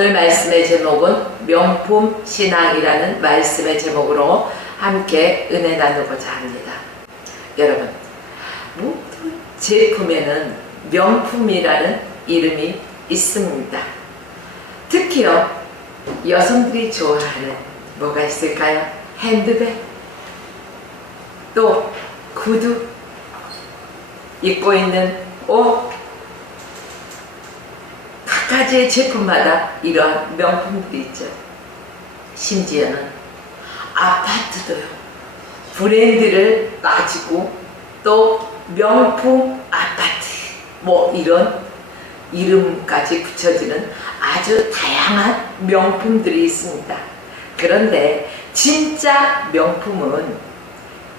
오늘 말씀의 제목은 명품 신앙이라는 말씀의 제목으로 함께 은혜 나누고자 합니다. 여러분, 모든 제품에는 명품이라는 이름이 있습니다. 특히요, 여성들이 좋아하는 뭐가 있을까요? 핸드백, 또 구두, 입고 있는 옷, 각가지의 제품마다 이러한 명품들이 있죠. 심지어는 아파트도요, 브랜드를 가지고 또 명품 아파트 뭐 이런 이름까지 붙여지는 아주 다양한 명품들이 있습니다. 그런데 진짜 명품은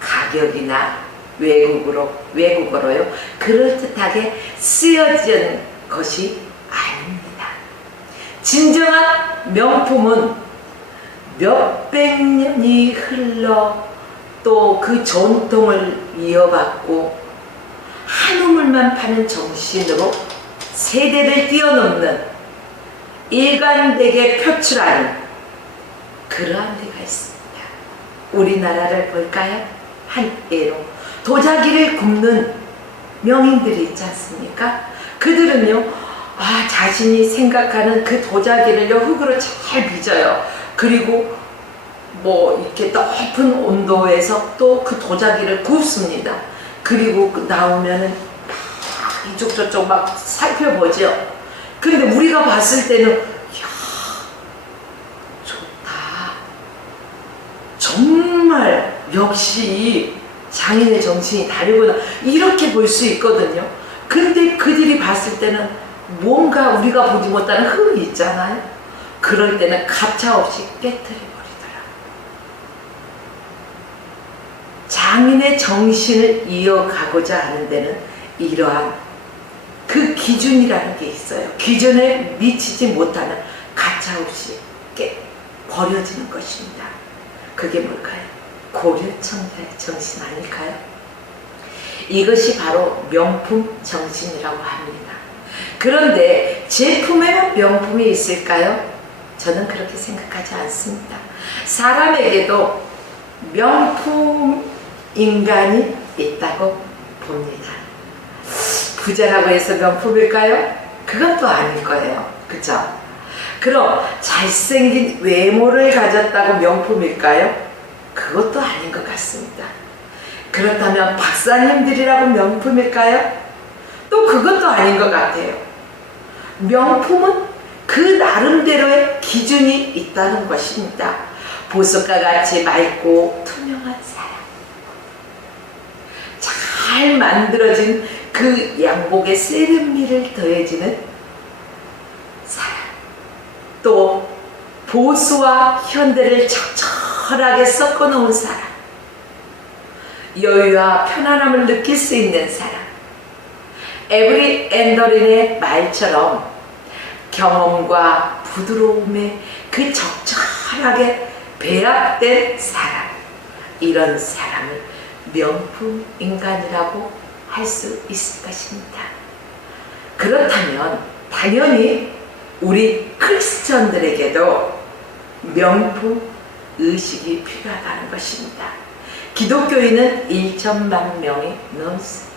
가격이나 외국어로요 그럴듯하게 쓰여진 것이 아닙니다. 진정한 명품은 몇백 년이 흘러 또 그 전통을 이어받고 한우물만 파는 정신으로 세대를 뛰어넘는 일관되게 표출하는 그러한 데가 있습니다. 우리나라를 볼까요? 한 예로 도자기를 굽는 명인들이 있지 않습니까? 그들은요, 자신이 생각하는 그 도자기를요 흙으로 잘 빚어요. 그리고 뭐 이렇게 높은 온도에서 또 그 도자기를 굽습니다. 그리고 나오면은 이쪽 저쪽 막 살펴보죠. 근데 우리가 봤을 때는 이야, 좋다, 정말 역시 장인의 정신이 다르구나, 이렇게 볼 수 있거든요. 근데 그들이 봤을 때는 뭔가 우리가 보지 못하는 흙이 있잖아요. 그럴 때는 가차없이 깨트려버리더라. 장인의 정신을 이어가고자 하는 데는 이러한 그 기준이라는 게 있어요. 기준에 미치지 못하는 가차없이 버려지는 것입니다. 그게 뭘까요? 고려청자의 정신 아닐까요? 이것이 바로 명품 정신이라고 합니다. 그런데 제품에만 명품이 있을까요? 저는 그렇게 생각하지 않습니다. 사람에게도 명품 인간이 있다고 봅니다. 부자라고 해서 명품일까요? 그건 또 아닐 거예요. 그죠? 그럼 잘생긴 외모를 가졌다고 명품일까요? 그것도 아닌 것 같습니다. 그렇다면 박사님들이라고 명품일까요? 또 그것도 아닌 것 같아요. 명품은 그 나름대로의 기준이 있다는 것입니다. 보석과 같이 맑고 투명한 사람, 잘 만들어진 그 양복의 세련미를 더해지는 사람, 또 보수와 현대를 적절하게 섞어 놓은 사람, 여유와 편안함을 느낄 수 있는 사람, 에브리 앤더린의 말처럼 경험과 부드러움에 그 적절하게 배합된 사람, 이런 사람을 명품 인간이라고 할 수 있을 것입니다. 그렇다면 당연히 우리 크리스천들에게도 명품 의식이 필요하다는 것입니다. 기독교인은 1천만 명이 넘습니다.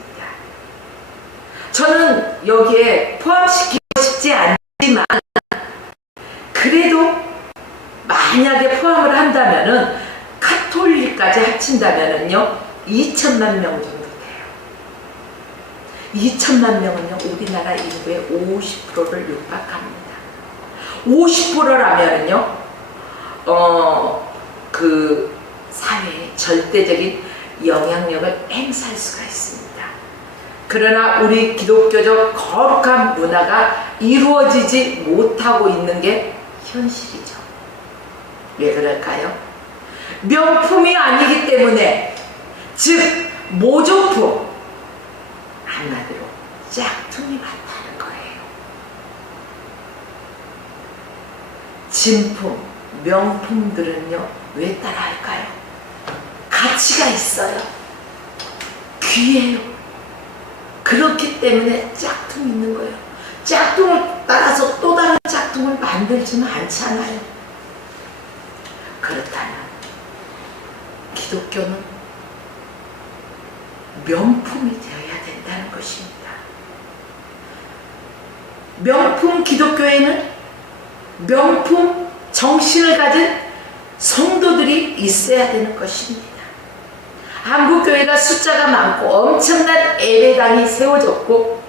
저는 여기에 포함시키고 싶지 않지만 그래도 만약에 포함을 한다면은 카톨릭까지 합친다면은요 2천만 명 정도 돼요. 2천만 명은요 우리나라 인구의 50%를 육박합니다. 50%라면은요 그 사회에 절대적인 영향력을 행사할 수가 있습니다. 그러나 우리 기독교적 거룩한 문화가 이루어지지 못하고 있는 게 현실이죠. 왜 그럴까요? 명품이 아니기 때문에, 즉 모조품, 한마디로 짝퉁이 많다는 거예요. 진품, 명품들은요 왜 따라할까요? 가치가 있어요. 귀해요. 그렇기 때문에 짝퉁이 있는 거예요. 짝퉁을 따라서 또 다른 짝퉁을 만들지는 않잖아요. 그렇다면 기독교는 명품이 되어야 된다는 것입니다. 명품 기독교에는 명품 정신을 가진 성도들이 있어야 되는 것입니다. 한국교회가 숫자가 많고 엄청난 예배당이 세워졌고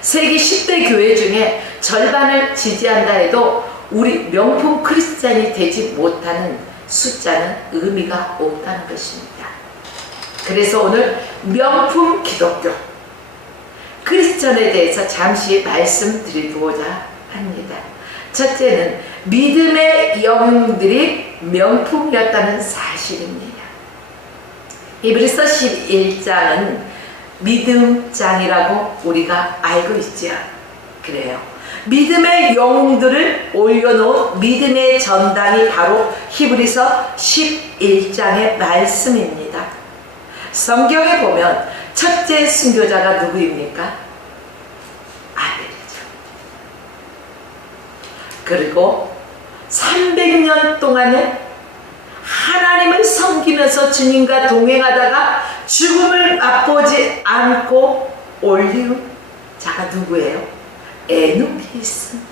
세계 10대 교회 중에 절반을 지지한다 해도 우리 명품 크리스찬이 되지 못하는 숫자는 의미가 없다는 것입니다. 그래서 오늘 명품 기독교 크리스찬에 대해서 잠시 말씀드리고자 합니다. 첫째는 믿음의 영웅들이 명품이었다는 사실입니다. 히브리서 11장은 믿음장이라고 우리가 알고 있죠. 그래요. 믿음의 영웅들을 올려놓은 믿음의 전당이 바로 히브리서 11장의 말씀입니다. 성경에 보면 첫째 순교자가 누구입니까? 아벨이죠. 그리고 300년 동안에 하나님을 섬기면서 주님과 동행하다가 죽음을 맛보지 않고 올리운 자가 누구예요? 에녹이 있습니다.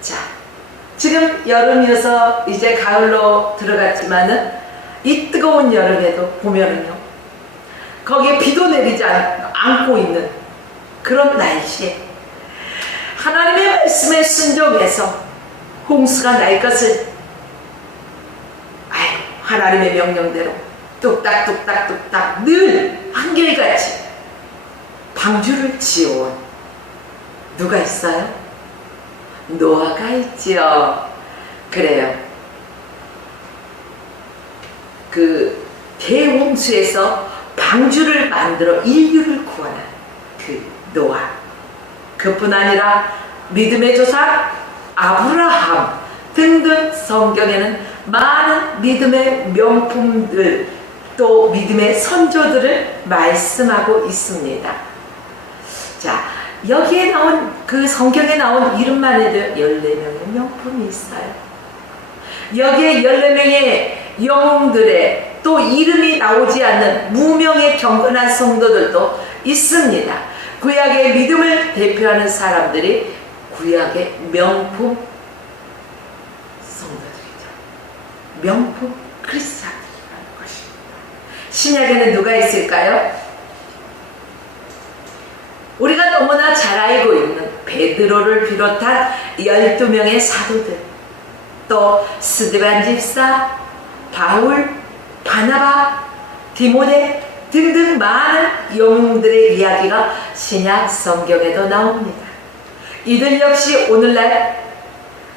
자, 지금 여름이어서 이제 가을로 들어갔지만은 이 뜨거운 여름에도 보면은요, 거기에 비도 내리지 않고 있는 그런 날씨에 하나님의 말씀에 순종해서 홍수가 날 것을 하나님의 명령대로 뚝딱뚝딱뚝딱 늘 한결같이 방주를 지어온 누가 있어요? 노아가 있지요. 그래요. 그 대홍수에서 방주를 만들어 인류를 구원한 그 노아, 그뿐 아니라 믿음의 조상 아브라함 등등 성경에는 많은 믿음의 명품들, 또 믿음의 선조들을 말씀하고 있습니다. 자, 여기에 나온 그 성경에 나온 이름만 해도 14명의 명품이 있어요. 여기에 14명의 영웅들의 또 이름이 나오지 않는 무명의 경건한 성도들도 있습니다. 구약의 믿음을 대표하는 사람들이 구약의 명품 성도들이죠. 명품 크리스찬이라는 것입니다. 신약에는 누가 있을까요? 우리가 너무나 잘 알고 있는 베드로를 비롯한 12명의 사도들, 또 스데반 집사, 바울, 바나바, 디모데 등등 많은 영웅들의 이야기가 신약 성경에도 나옵니다. 이들 역시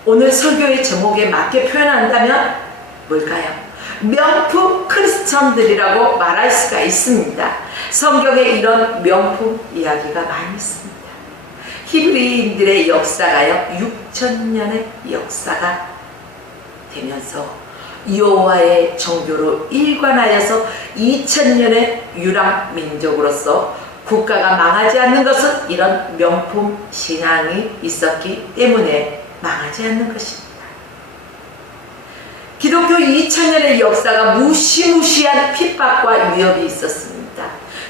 오늘 설교의 제목에 맞게 표현한다면 뭘까요? 명품 크리스천들이라고 말할 수가 있습니다. 성경에 이런 명품 이야기가 많이 있습니다. 히브리인들의 역사가요, 6,000년의 역사가 되면서 여호와의 정교로 일관하여서 2000년의 유랑 민족으로서 국가가 망하지 않는 것은 이런 명품 신앙이 있었기 때문에 망하지 않는 것입니다. 기독교 2000년의 역사가 무시무시한 핍박과 위협이 있었습니다.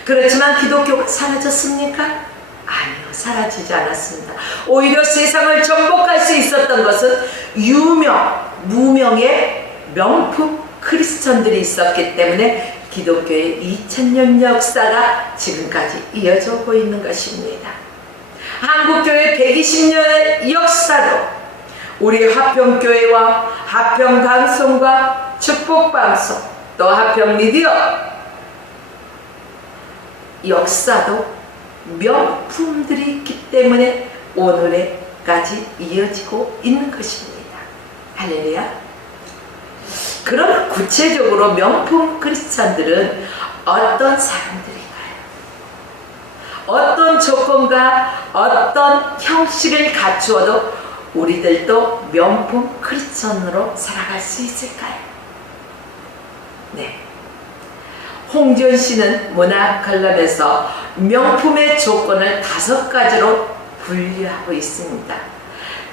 그렇지만 기독교가 사라졌습니까? 아니요, 사라지지 않았습니다. 오히려 세상을 정복할 수 있었던 것은 무명의 명품 크리스천들이 있었기 때문에 기독교의 2000년 역사가 지금까지 이어져 오고 있는 것입니다. 한국교회 120년의 역사도 우리 화평교회와 화평방송과 축복방송, 또 화평미디어 역사도 명품들이 있기 때문에 오늘에까지 이어지고 있는 것입니다. 할렐루야. 그럼 구체적으로 명품 크리스찬들은 어떤 사람들인가요? 어떤 조건과 어떤 형식을 갖추어도 우리들도 명품 크리스찬으로 살아갈 수 있을까요? 네. 홍지연 씨는 문학 칼럼에서 명품의 조건을 5가지로 분류하고 있습니다.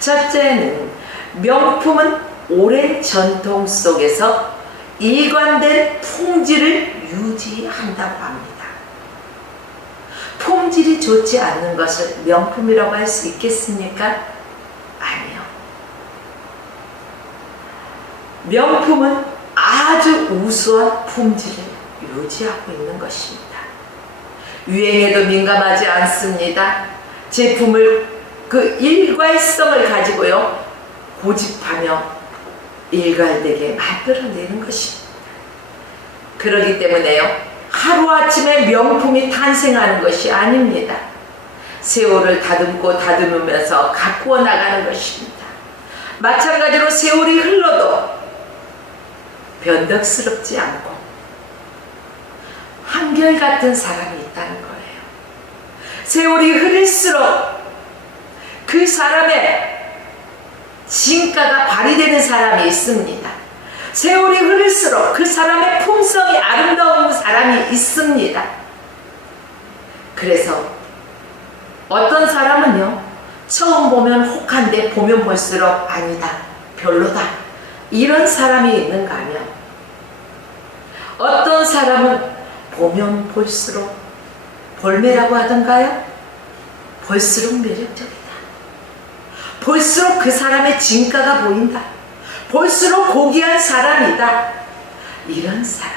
첫째는 명품은 오랜 전통 속에서 일관된 품질을 유지한다고 합니다. 품질이 좋지 않는 것을 명품이라고 할 수 있겠습니까? 아니요. 명품은 아주 우수한 품질을 유지하고 있는 것입니다. 유행에도 민감하지 않습니다. 제품을 그 일괄성을 가지고요, 고집하며 일괄되게 만들어내는 것입니다. 그렇기 때문에요, 하루아침에 명품이 탄생하는 것이 아닙니다. 세월을 다듬고 다듬으면서 가꾸어 나가는 것입니다. 마찬가지로 세월이 흘러도 변덕스럽지 않고 한결같은 사람이 있다는 거예요. 세월이 흐를수록 그 사람의 진가가 발휘되는 사람이 있습니다. 세월이 흐를수록 그 사람의 품성이 아름다운 사람이 있습니다. 그래서 어떤 사람은요, 처음 보면 혹한데 보면 볼수록 아니다, 별로다, 이런 사람이 있는가 하면, 어떤 사람은 보면 볼수록, 볼매라고 하던가요? 볼수록 매력적이다. 볼수록 그 사람의 진가가 보인다. 볼수록 고귀한 사람이다. 이런 사람.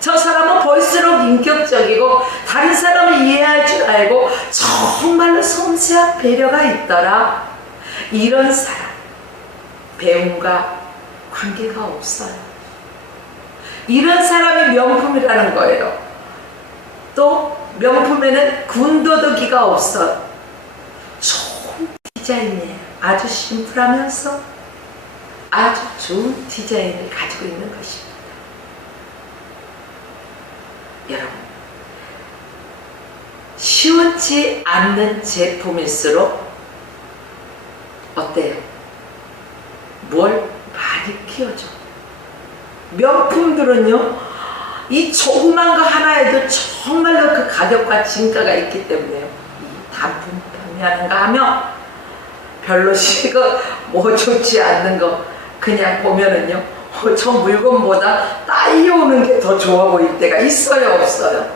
저 사람은 볼수록 인격적이고 다른 사람을 이해할 줄 알고 정말로 섬세한 배려가 있더라. 이런 사람. 배움과 관계가 없어요. 이런 사람이 명품이라는 거예요. 또 명품에는 군더더기가 없어요. 좋은 디자인이에요. 아주 심플하면서 아주 좋은 디자인을 가지고 있는 것입니다. 여러분, 시원치 않는 제품일수록 어때요? 뭘 많이 키워줘. 명품들은요, 이 조그만 거 하나에도 정말로 그 가격과 진가가 있기 때문에요, 이 단품 판매하는가 하면 별로 시고 뭐 좋지 않는 거 그냥 보면은요, 저 물건보다 딸려오는 게 더 좋아 보일 때가 있어요, 없어요?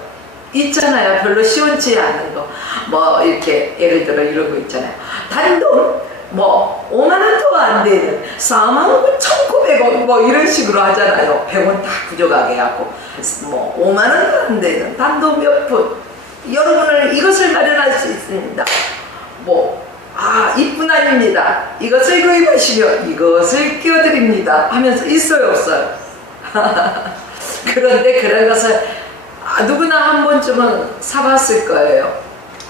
있잖아요. 별로 시원치 않는 거. 뭐 이렇게 예를 들어 이런 거 있잖아요. 단돈 뭐 5만원도 안 되는 4만원 1,900원 뭐 이런 식으로 하잖아요. 100원 다 부족하게 하고 뭐 5만원도 안 되는 단돈 몇 푼, 여러분을 이것을 마련할 수 있습니다. 뭐 이뿐 아닙니다. 이것을 구입하시며 이것을 끼워드립니다 하면서 있어요, 없어요? 그런데 그런 것을 누구나 한 번쯤은 사봤을 거예요.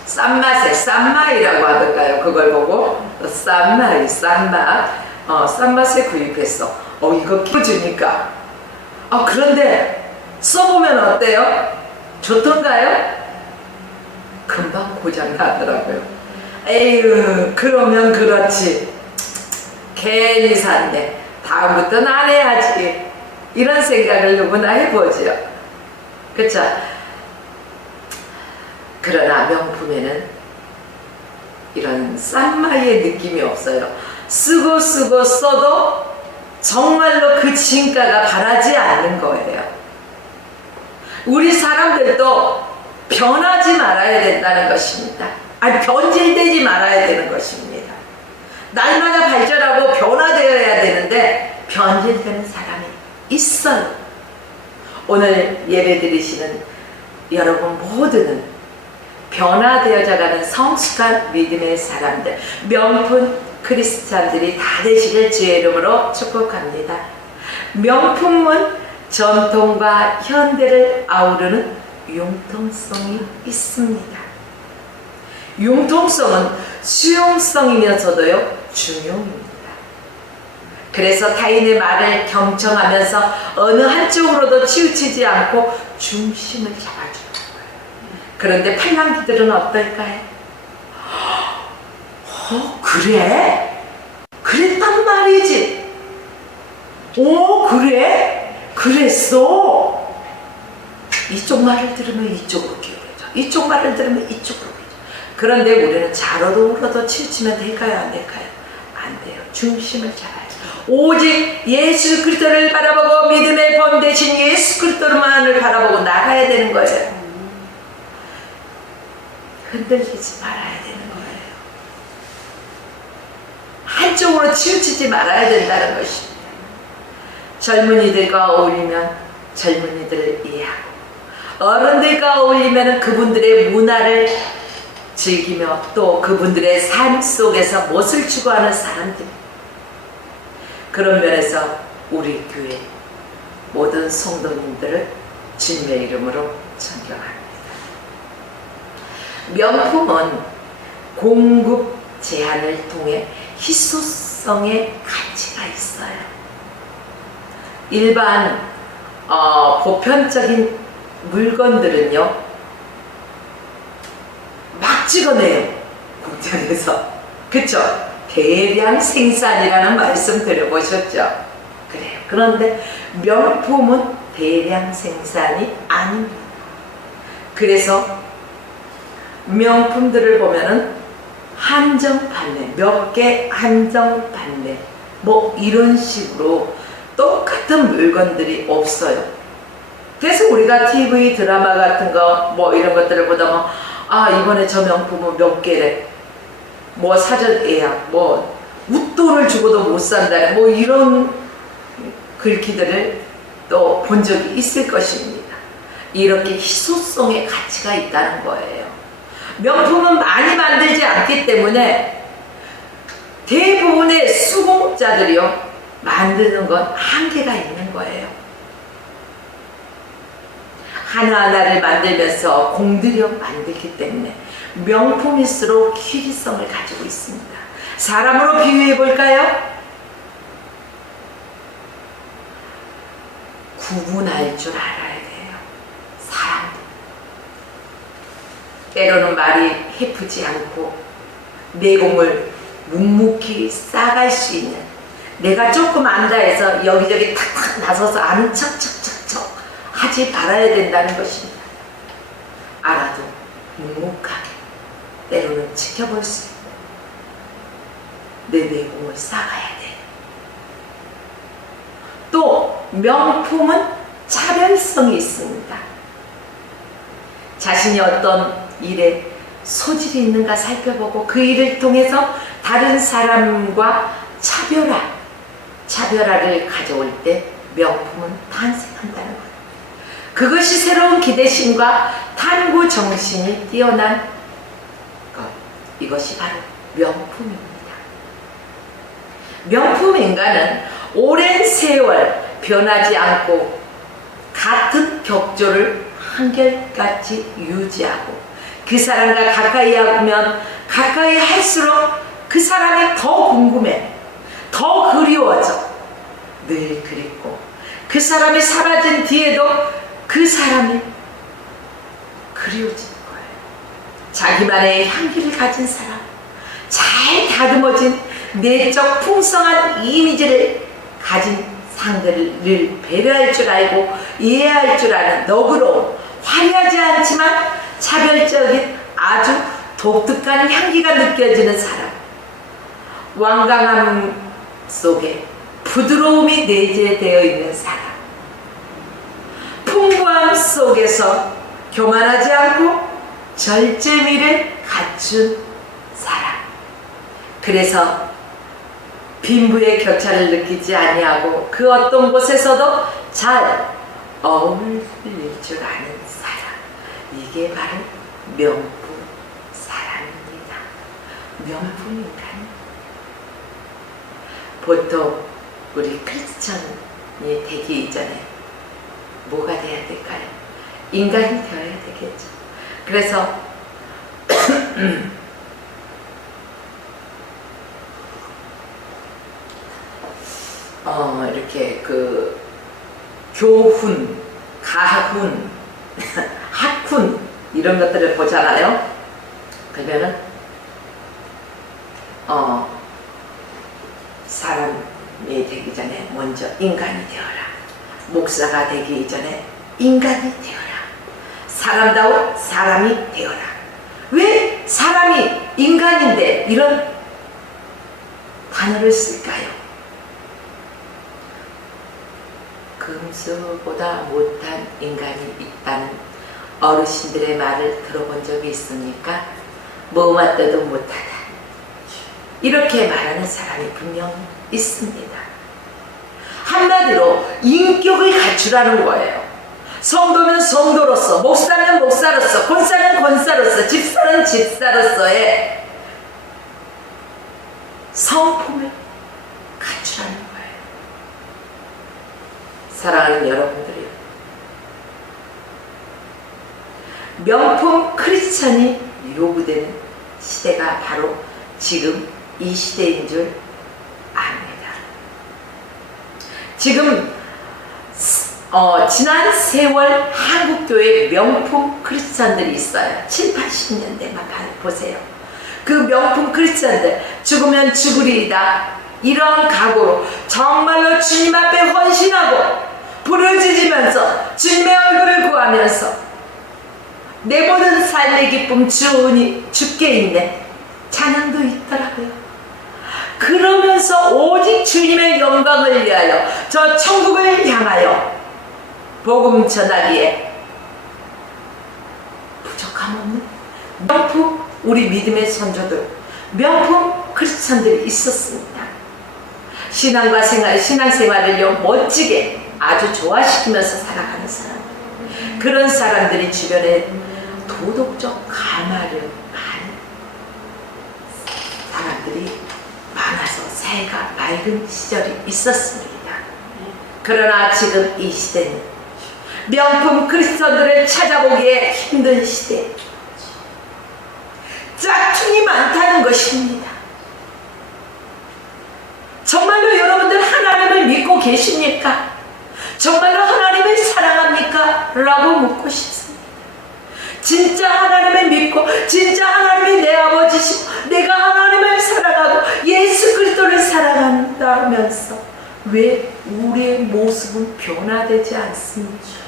싼 맛에 싼마이라고 하던가요? 그걸 보고 싼마이, 싼맛, 싼 맛에 구입했어. 이거 끼워주니까. 그런데 써보면 어때요? 좋던가요? 금방 고장 나더라고요. 에휴, 그러면 그렇지. 괜히 샀네. 다음부터는 안 해야지. 이런 생각을 누구나 해보죠. 그쵸? 그러나 명품에는 이런 싼마이의 느낌이 없어요. 쓰고 써도 정말로 그 진가가 바라지 않는 거예요. 우리 사람들도 변하지 말아야 된다는 것입니다. 변질되지 말아야 되는 것입니다. 날마다 발전하고 변화되어야 되는데 변질되는 사람이 있어요. 오늘 예배 드리시는 여러분 모두는 변화되어져가는 성숙한 믿음의 사람들, 명품 크리스찬들이 다 되시길 주의 이름으로 축복합니다. 명품은 전통과 현대를 아우르는 융통성이 있습니다. 융통성은 수용성이면서도요, 중용입니다. 그래서 타인의 말을 경청하면서 어느 한쪽으로도 치우치지 않고 중심을 잡아주는 거예요. 그런데 팔랑귀들은 어떨까요? 그래? 그랬단 말이지. 그래? 그랬어? 이쪽 말을 들으면 이쪽으로 기울어져. 이쪽 말을 들으면 이쪽으로 기울어져. 그런데 우리는 잘어도 울어도 치우치면 될까요? 안 될까요? 중심을 잡아요. 오직 예수 그리스도를 바라보고 믿음의 본 대신 예수 그리스도만을 바라보고 나가야 되는 거예요. 흔들리지 말아야 되는 거예요. 한쪽으로 치우치지 말아야 된다는 것입니다. 젊은이들과 어울리면 젊은이들을 이해하고, 어른들과 어울리면 그분들의 문화를 즐기며 또 그분들의 삶 속에서 무엇을 추구하는 사람들, 그런 면에서 우리 교회 모든 성도님들을 주님의 이름으로 존경합니다. 명품은 공급 제한을 통해 희소성의 가치가 있어요. 일반 보편적인 물건들은요, 막 찍어내요, 공장에서. 그쵸? 대량 생산이라는 말씀 들어보셨죠? 그래요. 그런데 명품은 대량 생산이 아닙니다. 그래서 명품들을 보면은 한정 판매, 몇 개 한정 판매, 뭐 이런 식으로 똑같은 물건들이 없어요. 그래서 우리가 TV 드라마 같은 거 뭐 이런 것들을 보다 뭐, 아 이번에 저 명품은 몇 개래, 뭐 사전 예약, 뭐 웃돈을 주고도 못 산다는 뭐 이런 글귀들을 또 본 적이 있을 것입니다. 이렇게 희소성의 가치가 있다는 거예요. 명품은 많이 만들지 않기 때문에 대부분의 수공업자들이요, 만드는 건 한계가 있는 거예요. 하나하나를 만들면서 공들여 만들기 때문에 명품일수록 희귀성을 가지고 있습니다. 사람으로 비유해 볼까요? 구분할 줄 알아야 돼요. 사람들. 때로는 말이 해프지 않고 내공을 묵묵히 쌓아갈 수 있는, 내가 조금 안다 해서 여기저기 탁탁 나서서 아는 척 하지 말아야 된다는 것입니다. 알아도 묵묵하게 때로는 지켜볼 수 있는 내 내공을 쌓아야 돼. 또 명품은 차별성이 있습니다. 자신이 어떤 일에 소질이 있는가 살펴보고 그 일을 통해서 다른 사람과 차별화를 가져올 때 명품은 탄생한다는 거예요. 그것이 새로운 기대심과 탐구 정신이 뛰어난 것, 이것이 바로 명품입니다. 명품 인간은 오랜 세월 변하지 않고 같은 격조를 한결같이 유지하고, 그 사람과 가까이 하면 가까이 할수록 그 사람이 더 궁금해, 더 그리워져. 늘 그립고 그 사람이 사라진 뒤에도 그 사람이 그리워지는 거예요. 자기만의 향기를 가진 사람, 잘 다듬어진 내적 풍성한 이미지를 가진 상대를 늘 배려할 줄 알고 이해할 줄 아는 너그러운, 화려하지 않지만 차별적인 아주 독특한 향기가 느껴지는 사람, 완강함 속에 부드러움이 내재되어 있는 사람, 풍부함 속에서 교만하지 않고 절제미를 갖춘 사람. 그래서 빈부의 격차를 느끼지 아니하고 그 어떤 곳에서도 잘 어울릴 줄 아는 사람, 이게 바로 명품 사람입니다. 명품 인간. 보통 우리 크리스천이 되기 이전에 뭐가 돼야 될까요? 인간이 되어야 되겠죠. 그래서 이렇게 그 교훈, 가훈, 학훈 이런 것들을 보잖아요. 그러면은 사람이 되기 전에 먼저 인간이 되어라. 목사가 되기 이전에 인간이 되어라. 사람다운 사람이 되어라. 왜 사람이 인간인데 이런 단어를 쓸까요? 금수보다 못한 인간이 있다는 어르신들의 말을 들어본 적이 있습니까? 뭐만 떠도 못하다. 이렇게 말하는 사람이 분명 있습니다. 한마디로 인격을 갖추라는 거예요. 성도면 성도로서, 목사면 목사로서, 권사는 권사로서, 집사는 집사로서의 성품을 갖추라는 거예요. 사랑하는 여러분들이요, 명품 크리스찬이 요구되는 시대가 바로 지금 이 시대인 줄 압니다. 지금 지난 세월 한국교회 명품 크리스찬들이 있어요. 7, 80년대만 보세요. 그 명품 크리스찬들, 죽으면 죽으리이다, 이런 각오로 정말로 주님 앞에 헌신하고 부르짖으면서 주님의 얼굴을 구하면서 내 모든 삶의 기쁨 주께 있네, 찬양도 있더라고요. 그러면서 오직 주님의 영광을 위하여 저 천국을 향하여 복음 전하기에 부족함 없는 명품, 우리 믿음의 선조들, 명품 크리스찬들이 있었습니다. 신앙과 신앙생활을 멋지게 아주 좋아시키면서 살아가는 사람, 그런 사람들이 주변에 도덕적 가마를 한 사람들이 많아서 새해가 맑은 시절이 있었습니다. 그러나 지금 이 시대는 명품 크리스천들을 찾아보기에 힘든 시대, 짝퉁이 많다는 것입니다. 정말로 여러분들 하나님을 믿고 계십니까? 정말로 하나님을 사랑합니까? 라고 묻고 싶습니다. 진짜 하나님을 믿고 진짜 하나님이 내 아버지시고 내가 하나님을 사랑하고 예수 그리스도를 사랑한다면서 왜 우리의 모습은 변화되지 않습니까?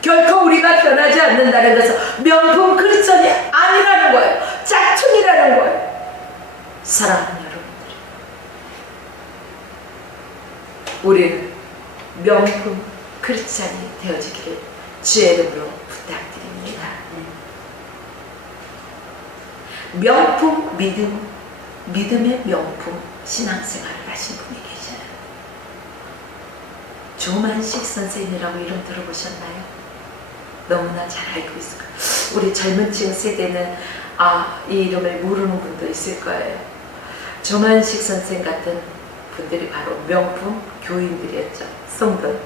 결코 우리가 변하지 않는다는 것은 명품 크리스천이 아니라는 거예요. 짝퉁이라는 거예요. 사랑하는 여러분들, 우리는 명품 크리스천이 되어지기를 주의 이름으로 부탁드립니다. 명품 믿음, 믿음의 명품 신앙생활을 하신 분이 계셔요. 조만식 선생님이라고 이름 들어보셨나요? 너무나 잘 알고 있을 거예요. 우리 젊은 층 세대는 이 이름을 모르는 분도 있을 거예요. 조만식 선생 같은 분들이 바로 명품 교인들이었죠. 성도.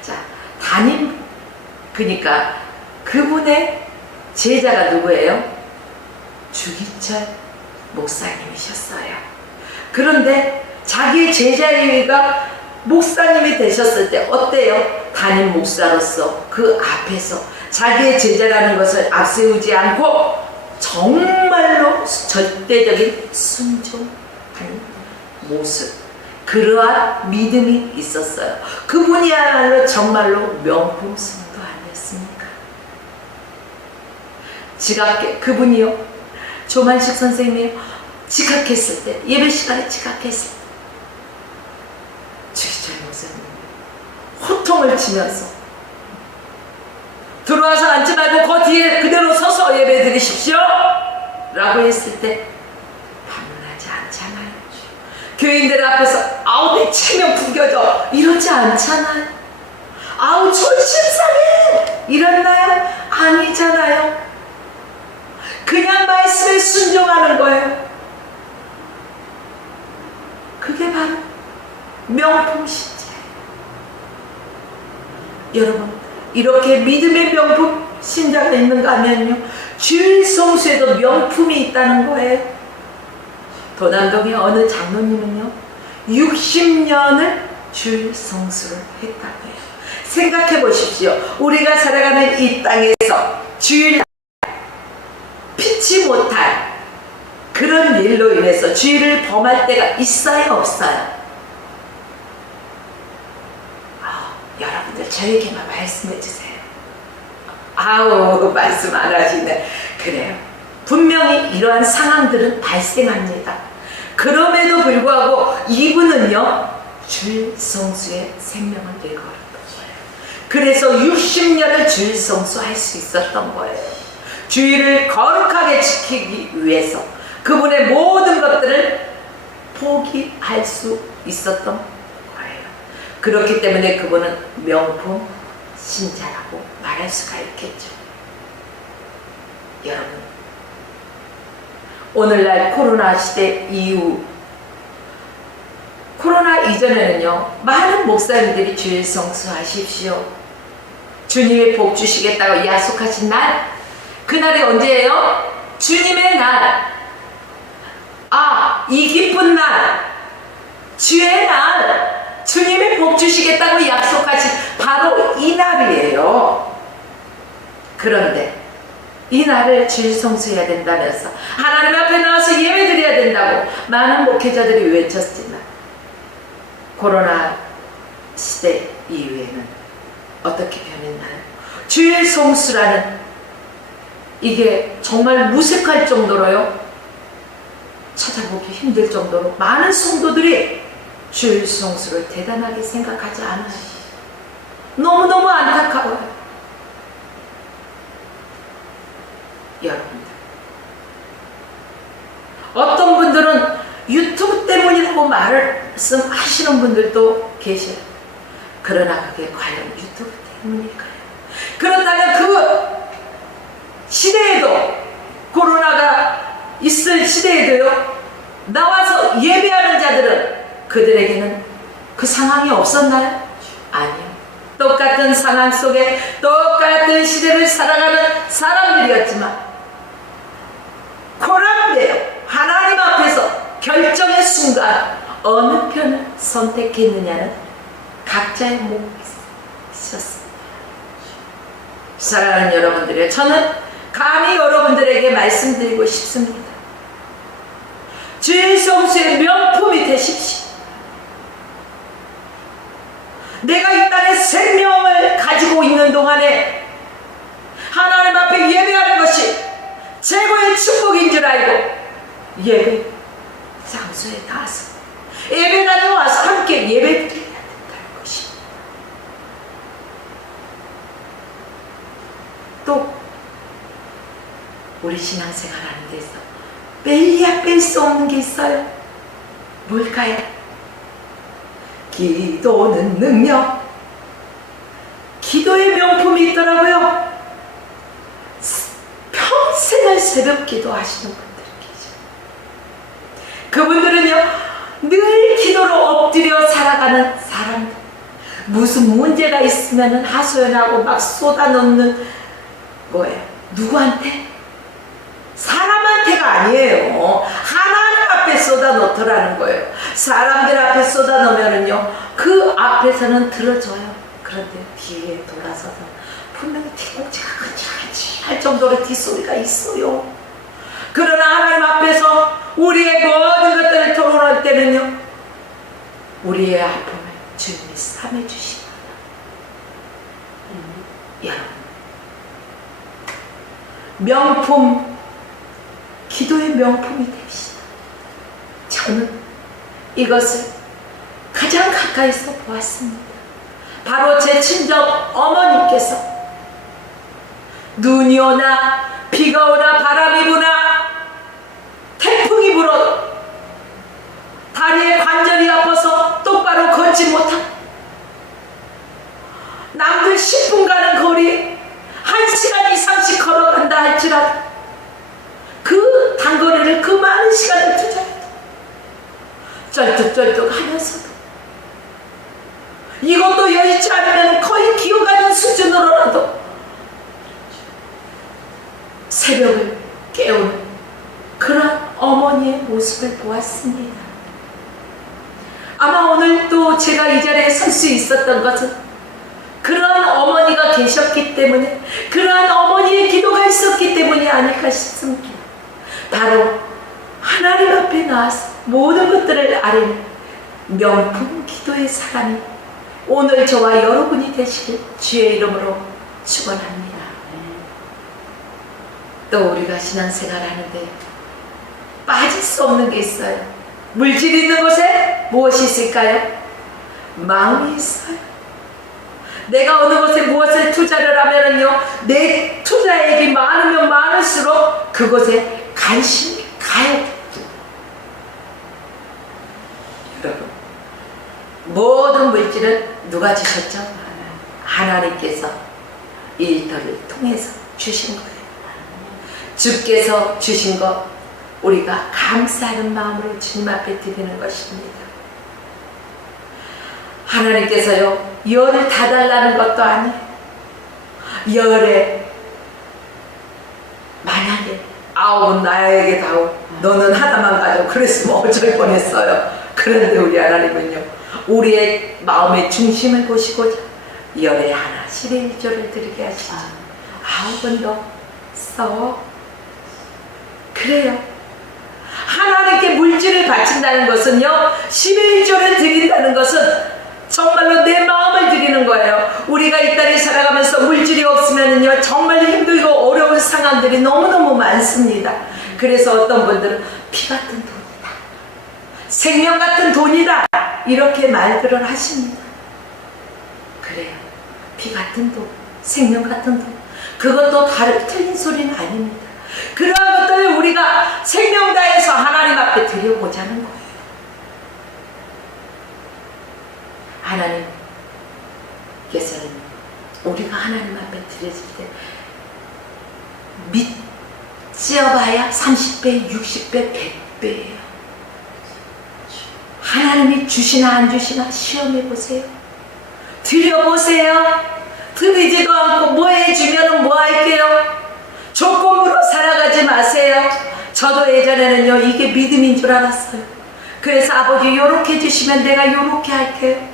자, 그러니까 그분의 제자가 누구예요? 주기철 목사님이셨어요. 그런데 자기의 제자가 목사님이 되셨을 때 어때요? 담임 목사로서 그 앞에서 자기의 제자라는 것을 앞세우지 않고 정말로 절대적인 순종하는 모습, 그러한 믿음이 있었어요. 그분이야말로 정말로 명품 성도 아니었습니까? 그분이요, 조만식 선생님이요, 지각했을 때, 예배 시간에 지각했을 때 주기철 목사님 호통을 치면서 들어와서 앉지 말고 그 뒤에 그대로 서서 예배 드리십시오 라고 했을 때 반문하지 않잖아요. 교인들 앞에서 아우 내 체면 구겨져 이러지 않잖아요. 아우 졸심상해 이랬나요? 아니잖아요. 그냥 말씀에 순종하는 거예요. 그게 바로 명품 신자예요. 여러분, 이렇게 믿음의 명품 신자가 있는가 하면요, 주일 성수에도 명품이 있다는 거예요. 도남동의 어느 장로님은요 60년을 주일 성수를 했다고 해요. 생각해 보십시오. 우리가 살아가는 이 땅에서 주일 피치 못할 그런 일로 인해서 주일을 범할 때가 있어요, 없어요? 여러분들 저에게만 말씀해 주세요. 아우 말씀 안 하시네. 그래요. 분명히 이러한 상황들은 발생합니다. 그럼에도 불구하고 이분은요, 주일 성수의 생명을 내걸은 거예요. 그래서 60년을 주일 성수할 수 있었던 거예요. 주일을 거룩하게 지키기 위해서 그분의 모든 것들을 포기할 수 있었던 거예요. 그렇기 때문에 그분은 명품 신자라고 말할 수가 있겠죠. 여러분, 오늘날 코로나 시대 이후, 코로나 이전에는요, 많은 목사님들이 주일 성수하십시오, 주님이 복 주시겠다고 약속하신 날, 그날이 언제예요? 주님의 날. 아, 이 기쁜 날, 주의 날, 주님이 복 주시겠다고 약속하신 바로 이 날이에요. 그런데 이 날을 주일 성수해야 된다면서 하나님 앞에 나와서 예배 드려야 된다고 많은 목회자들이 외쳤지만, 코로나 시대 이후에는 어떻게 변했나요? 주일 성수라는, 이게 정말 무색할 정도로요, 찾아보기 힘들 정도로 많은 성도들이 주일 성수를 대단하게 생각하지 않아요. 너무너무 안타까워요. 여러분들, 어떤 분들은 유튜브 때문이라고 말씀하시는 분들도 계셔요. 그러나 그게 과연 유튜브 때문일까요? 그렇다면 그 시대에도, 코로나가 있을 시대에도요, 나와서 예배하는 자들은 그들에게는 그 상황이 없었나요? 아니요. 똑같은 상황 속에 똑같은 시대를 살아가는 사람들이었지만, 코로나인데요, 하나님 앞에서 결정의 순간 어느 편을 선택했느냐는 각자의 몫이 있었습니다. 사랑하는 여러분들이요, 저는 감히 여러분들에게 말씀드리고 싶습니다. 주일 성수의 명품이 되십시오. 내가 이 땅에 생명을 가지고 있는 동안에 하나님 앞에 예배하는 것이 최고의 축복인 줄 알고 예배 장소에 가서 예배당에 와서 함께 예배드려야 된다는 것입니다. 또 우리 신앙생활하는 데서 뺄래야 뺄 수 없는 게 있어요. 뭘까요? 기도는 능력. 기도의 명품이 있더라고요. 평생을 새벽 기도하시는 분들 계셔요. 그분들은요, 늘 기도로 엎드려 살아가는 사람들. 무슨 문제가 있으면 하소연하고 막 쏟아놓는 거예요. 누구한테? 사람한테가 아니에요. 하나님 앞에 쏟아놓더라는 거예요. 사람들 앞에 쏟아놓으면은요, 그 앞에서는 들어줘요. 그런데 뒤에 돌아서서 분명히 뒤꿈치가 근질근질 할 정도로 뒷소리가 있어요. 그러나 하나님 앞에서 우리의 모든 것들을 토론할 때는요, 우리의 아픔을 주님이 삼해주십니다. 여러분, 명품, 기도의 명품이 됩시다. 저는 이것을 가장 가까이서 보았습니다. 바로 제 친정 어머니께서 눈이 오나 비가 오나 바람이 부나 태풍이 불어 다리에 관절이 아파서 똑바로 걷지 못하고 남들 10분 가는 거리 1시간 이상씩 걸어간다 할지라도 그 단거리를 그 많은 시간을 투자해도 쩔뚝쩔뚝 하면서도 이것도 여의치 않으면 거의 기어가는 수준으로라도 새벽을 깨우는 그런 어머니의 모습을 보았습니다. 아마 오늘 또 제가 이 자리에 설 수 있었던 것은 그런 어머니가 계셨기 때문에, 그러한 어머니의 기도가 있었기 때문이 아닐까 싶습니다. 바로 하나님 앞에 나와서 모든 것들을 아뢰는 명품 기도의 사람이 오늘 저와 여러분이 되시길 주의 이름으로 축원합니다. 또 우리가 신앙생활 하는데 빠질 수 없는 게 있어요. 물질 있는 곳에 무엇이 있을까요? 마음이 있어요. 내가 어느 곳에 무엇을 투자를 하면은요, 내 투자액이 많으면 많을수록 그곳에 관심이 가요. 여러분, 모든 물질은 누가 주셨죠? 하나님께서 일터를 통해서 주신 거예요. 주께서 주신 것 우리가 감사하는 마음으로 주님 앞에 드리는 것입니다. 하나님께서요, 열을 다 달라는 것도 아니에요. 열에 만약에 9은 나에게 다오, 너는 하나만 가져, 그랬으면 어쩔 뻔했어요. 그런데 우리 하나님은요, 우리의 마음의 중심을 보시고자 열에 하나 10의 1조를 드리게 하시죠. 9은 더 써. 그래요. 하나님께 물질을 바친다는 것은요, 10의 1조를 드린다는 것은 정말로 내 마음을 드리는 거예요. 우리가 이 땅에 살아가면서 물질이 없으면요, 정말 힘들고 어려운 상황들이 너무너무 많습니다. 그래서 어떤 분들은 피 같은 돈이다, 생명 같은 돈이다, 이렇게 말들을 하십니다. 그래요. 피 같은 돈, 생명 같은 돈, 그것도 틀린 소리는 아닙니다. 그러한 것들을 우리가 생명 다해서 하나님 앞에 드려보자는 거예요. 하나님께서는 우리가 하나님 앞에 드렸을 때 믿지어봐야 30배, 60배, 100배예요. 하나님이 주시나 안 주시나 시험해보세요. 드려보세요. 드리지도 않고 뭐 해주면 뭐 할게요? 조건으로 살아가지 마세요. 저도 예전에는요, 이게 믿음인 줄 알았어요. 그래서 아버지 요렇게 해주시면 내가 요렇게 할게요.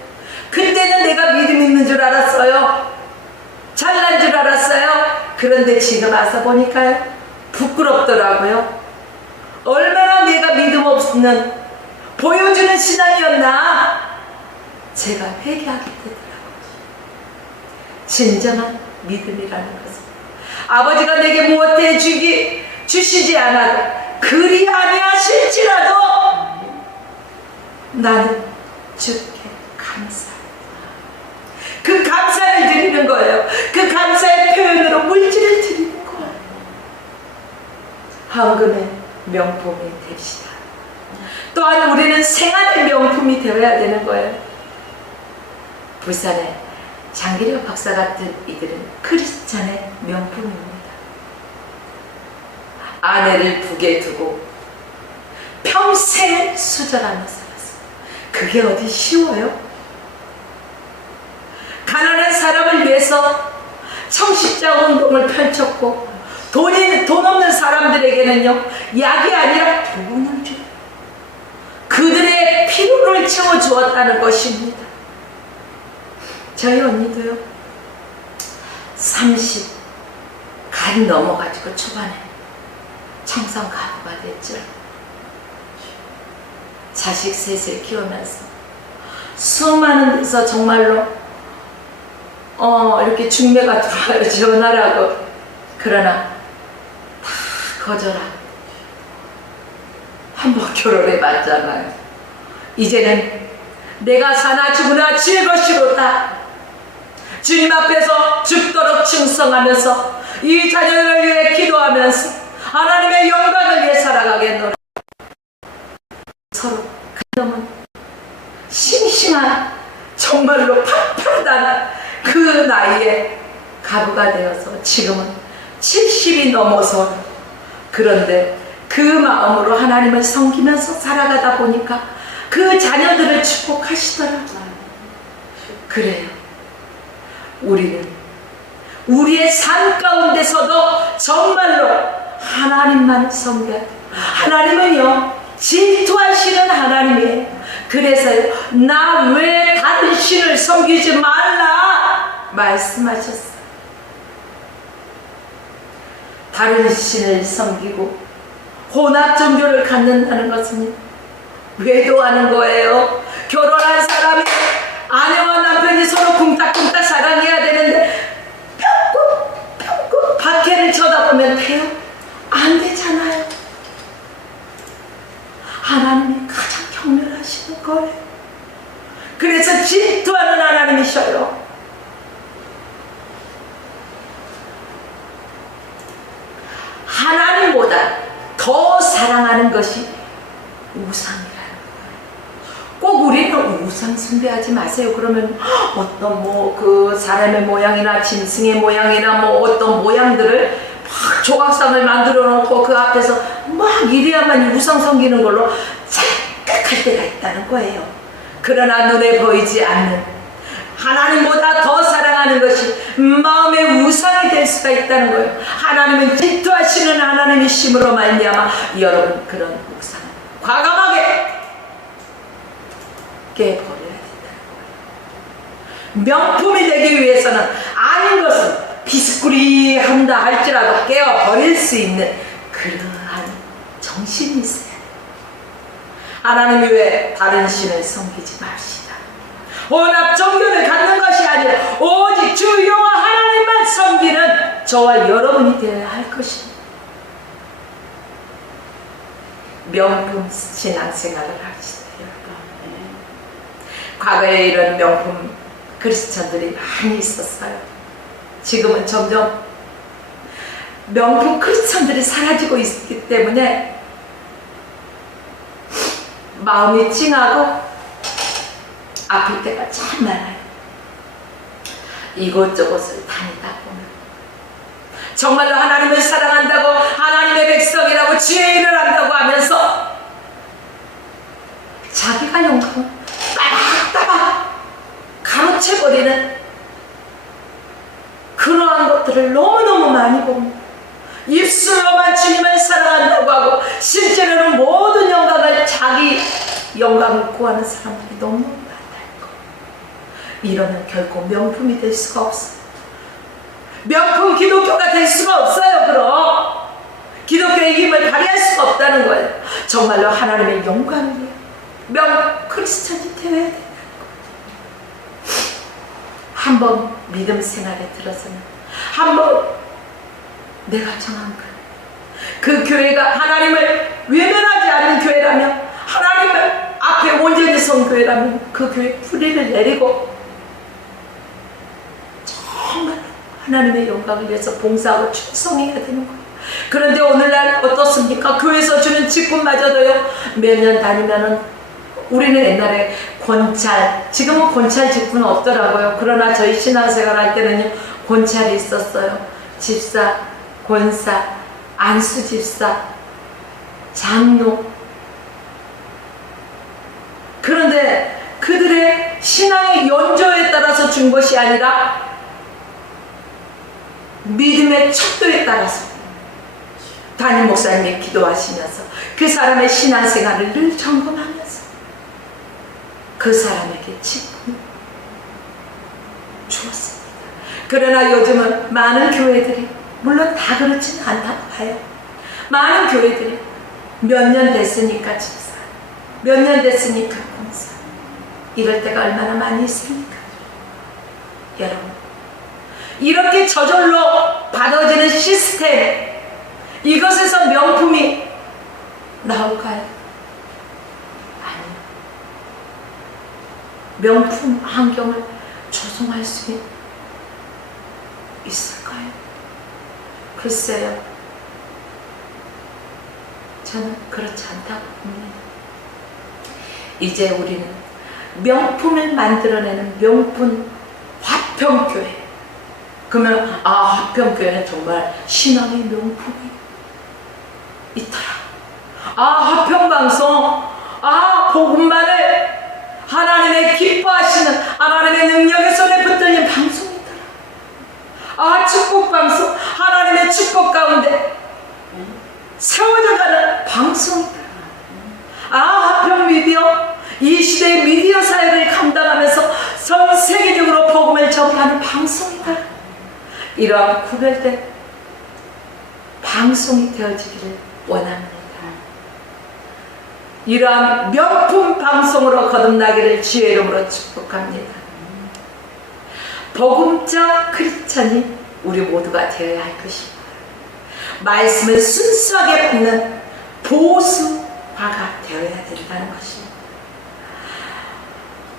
그때는 내가 믿음 있는 줄 알았어요. 잘난 줄 알았어요. 그런데 지금 와서 보니까요, 부끄럽더라고요. 얼마나 내가 믿음 없는 보여주는 신앙이었나, 제가 회개하게 되더라고요. 진정한 믿음이라는 것은 아버지가 내게 무엇해 주시지 않아도 그리 아니하실지라도 나는 주께 감사합니다. 그 감사를 드리는 거예요. 그 감사의 표현으로 물질을 드리는 거예요. 헌금의 명품이 됩시다. 또한 우리는 생활의 명품이 되어야 되는 거예요. 부산의 장기려 박사 같은 이들은 크리스찬의 명품입니다. 아내를 북에 두고 평생 수절하며 살았어요. 그게 어디 쉬워요? 가난한 사람을 위해서 청십자 운동을 펼쳤고, 돈 없는 사람들에게는요, 약이 아니라 돈을 줘요. 그들의 필요를 채워주었다는 것입니다. 저희 언니도요, 30 간 넘어가지고 초반에 청산 가부가 됐죠. 자식 셋을 키우면서 수많은 데서 정말로 이렇게 중매가 들어와요. 전화라고. 그러나 다 거절하고 한번 결혼해 봤잖아요. 이제는 내가 사나 죽으나 주의 것이로다. 주님 앞에서 죽도록 충성하면서 이 자녀를 위해 기도하면서 하나님의 영광을 위해 살아가겠노라. 서로 그놈은 싱싱한, 정말로 팍팍한 그 나이에 가부가 되어서 지금은 70이 넘어서, 그런데 그 마음으로 하나님을 섬기면서 살아가다 보니까 그 자녀들을 축복하시더라고요. 그래요. 우리는 우리의 삶 가운데서도 정말로 하나님만 섬겨야 돼요. 하나님은요, 질투하시는 하나님이에요. 그래서요, 나 왜 다른 신을 섬기지 말라 말씀하셨어요. 다른 신을 섬기고 혼합 종교를 갖는다는 것은 외도하는 거예요. 결혼한 사람이 아내와 남편이 서로 쿵딱쿵딱 사랑해야 되는데 평구 박해를 쳐다보면 돼요? 하나님보다 더 사랑하는 것이 우상이라는 거예요. 꼭 우리는 우상 숭배하지 마세요. 그러면 어떤 그 사람의 모양이나 짐승의 모양이나 어떤 모양들을 막 조각상을 만들어 놓고 그 앞에서 막 이래야만 우상 섬기는 걸로 착각할 때가 있다는 거예요. 그러나 눈에 보이지 않는 하나님보다 더 사랑하는 것이 마음의 우상이 될 수가 있다는 거예요. 하나님은 질투하시는 하나님이심으로 말미암아 여러분 그런 우상을 과감하게 깨버려야 된다는 거예요. 명품이 되기 위해서는 아닌 것은 비스꾸리한다 할지라도 깨어버릴 수 있는 그러한 정신이 있어야 돼요. 하나님 외에 다른 신을 섬기지 맙시다. 혼합 종교를 갖는 것이 아니라 오직 주 여호와 하나님만 섬기는 저와 여러분이 되어야 할 것입니다. 명품 신앙생활을 하시다 여러분. 과거에 이런 명품 크리스천들이 많이 있었어요. 지금은 점점 명품 크리스천들이 사라지고 있기 때문에 마음이 찡하고 아플 때가 참 많아요. 이곳저곳을 다니다 보면 정말로 하나님을 사랑한다고 하나님의 백성이라고 주의 일을 한다고 하면서 자기가 영광을 따박따박 가로채버리는 그러한 것들을 너무너무 많이 봅니다. 입술로만 주님을 사랑한다고 하고 실제로는 모든 영광을 자기 영광을 구하는 사람들이 너무 많다는 거. 이러면 결코 명품이 될 수가 없어요. 명품 기독교가 될 수가 없어요. 그럼 기독교의 힘을 발휘할 수가 없다는 거예요. 정말로 하나님의 영광을 위해 명 크리스천이 되어야 된다는 거예요. 한번 믿음 생활에 들어서는 한번 내가 정한 그 교회가 하나님을 외면하지 않는 교회라면, 하나님을 앞에 온전히 선 교회라면 그 교회 뿌리를 내리고 정말 하나님의 영광을 위해서 봉사하고 충성해야 되는 거예요. 그런데 오늘날 어떻습니까? 교회에서 주는 직분마저도요, 몇 년 다니면은, 우리는 옛날에 권찰, 지금은 권찰 직분은 없더라고요. 그러나 저희 신앙생활 할 때는요, 권찰이 있었어요. 집사, 권사, 안수집사, 장로. 그런데 그들의 신앙의 연조에 따라서 준 것이 아니라 믿음의 척도에 따라서 담임 목사님이 기도하시면서 그 사람의 신앙생활을 늘 점검하면서 그 사람에게 직분을 주었습니다. 그러나 요즘은 많은 교회들이, 물론 다 그렇지는 않다고 봐요. 많은 교회들이 몇 년 됐으니까 집사, 몇 년 됐으니까 권사, 이럴 때가 얼마나 많이 있습니까? 여러분, 이렇게 저절로 받아지는 시스템, 이것에서 명품이 나올까요? 아니요. 명품 환경을 조성할 수 있을까요? 글쎄요. 저는 그렇지 않다고 봅니다. 이제 우리는 명품을 만들어내는 명품 화평교회. 그러면 화평교회는 정말 신앙의 명품이 있더라. 화평방송, 복음만을 하나님의 기뻐하시는 하나님의 능력의 손에 붙들린 방송이더라. 축복방송, 하나님의 축복 가운데 세워져가는 방송이더라. 화평 미디어, 이 시대의 미디어 사역을 감당하면서 전 세계적으로 복음을 전파하는 방송이다. 이러한 구별된 방송이 되어지기를 원합니다. 이러한 명품 방송으로 거듭나기를 주의 이름으로 축복합니다. 복음적 크리스천이 우리 모두가 되어야 할 것입니다. 말씀을 순수하게 받는 보수화가 되어야 된다는 것입니다.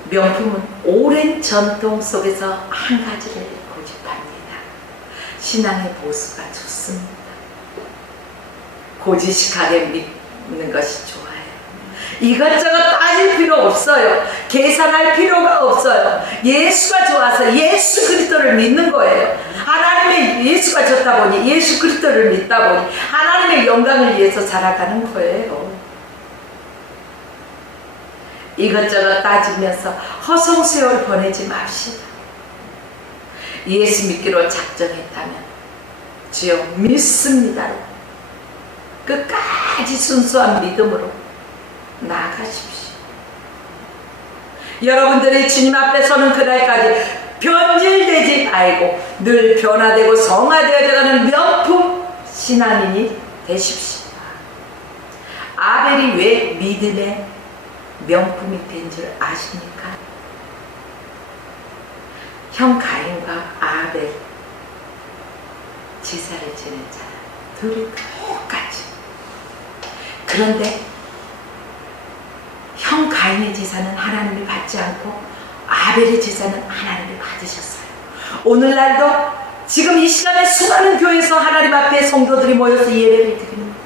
명품은 오랜 전통 속에서 한 가지를 고집합니다. 신앙의 보수가 좋습니다. 고지식하게 믿는 것이 좋아요. 이것저것 따질 필요 없어요. 계산할 필요가 없어요. 예수가 좋아서 예수 그리스도를 믿는 거예요. 하나님의 예수가 좋다 보니 예수 그리스도를 믿다 보니 하나님의 영광을 위해서 살아가는 거예요. 이것저것 따지면서 허송세월 보내지 맙시다. 예수 믿기로 작정했다면 주여 믿습니다로 끝까지 순수한 믿음으로 나아가십시오. 여러분들이 주님 앞에 서는 그날까지 변질되지 말고 늘 변화되고 성화되어가는 명품 신앙인이 되십시오. 아벨이 왜 믿음의 명품이 된 줄 아십니까? 형 가인과 아벨 제사를 지낸 자 둘이 똑같이. 그런데 형 가인의 제사는 하나님이 받지 않고 아벨의 제사는 하나님이 받으셨어요. 오늘날도 지금 이 시간에 수많은 교회에서 하나님 앞에 성도들이 모여서 예배를 드립니다.